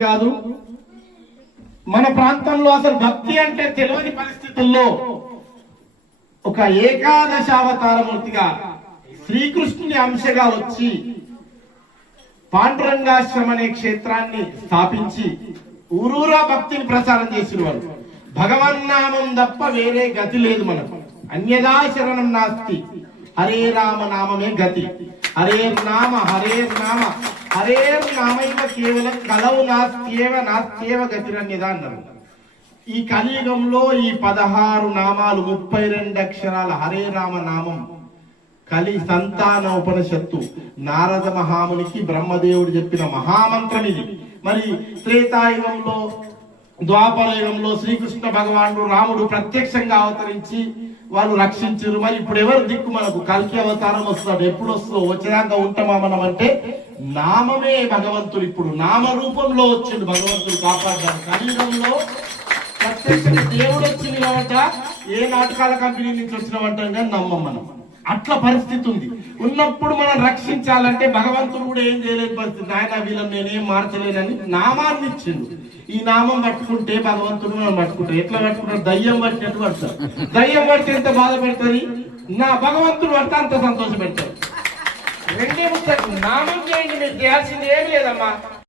కాదు. మన ప్రాంతంలో అసలు భక్తి అంటే తెలియని పరిస్థితుల్లో ఒక ఏకాదశావతారమూర్తిగా శ్రీకృష్ణుని అంశగా వచ్చి పాండురంగాశ్రమం అనే క్షేత్రాన్ని స్థాపించి ఊరూరా భక్తిని ప్రచారం చేసిన వారు. భగవన్నామం తప్ప వేరే గతి లేదు మనకు. అన్యదా శరణం నాస్తి, హరే రామ నామమే గతి. హరేర్ నామ హరేర్ నామైవ కేవలం కలవు నాస్త్యేవ గతిరన్యదా అన్నారు. ఈ కలియుగంలో ఈ 16 నామాలు 32 అక్షరాల హరే రామ నామం కలి సంతాన ఉపనిషత్తు నారద మహామునికి బ్రహ్మదేవుడు చెప్పిన మహామంత్రం ఇది. మరి త్రేతాయుగంలో ద్వాపరయుగంలో శ్రీకృష్ణ భగవానుడు రాముడు ప్రత్యక్షంగా అవతరించి వాళ్ళు రక్షించారు. మరి ఇప్పుడు ఎవరు దిక్కు? మనకు కల్కి అవతారం వస్తున్నాడు. ఎప్పుడు వస్తుందో వచ్చేదాకా ఉంటామా మనం అంటే నామమే భగవంతుడు. ఇప్పుడు నామ రూపంలో వచ్చిండు భగవంతుడు కాపాడ్డాడు. కలియుగంలో ప్రత్యక్షంగా దేవుడు వచ్చింది కాబట్టి ఏ నాటకాల కంపెనీ నుంచి వచ్చినవంటే నమ్మం మనం. అట్లా పరిస్థితి ఉంది. ఉన్నప్పుడు మనం రక్షించాలంటే భగవంతుడు కూడా ఏం చేయలేని పరిస్థితి. ఆయన వీళ్ళని నేనేం మార్చలేనని నామాన్ని ఇచ్చిండు. ఈ నామం పట్టుకుంటే భగవంతుడు మనం పట్టుకుంటాం. ఎట్లా పట్టుకుంటారు? దయ్యం పట్టినట్టు పడతారు. దయ్యం పడితే ఎంత బాధ పెడతారు, నా భగవంతుడు పడితే అంత సంతోషం పెడతారు. రెండే ముఖ్యం. నామం చేయండి, మీరు చేయాల్సింది ఏమి లేదమ్మా.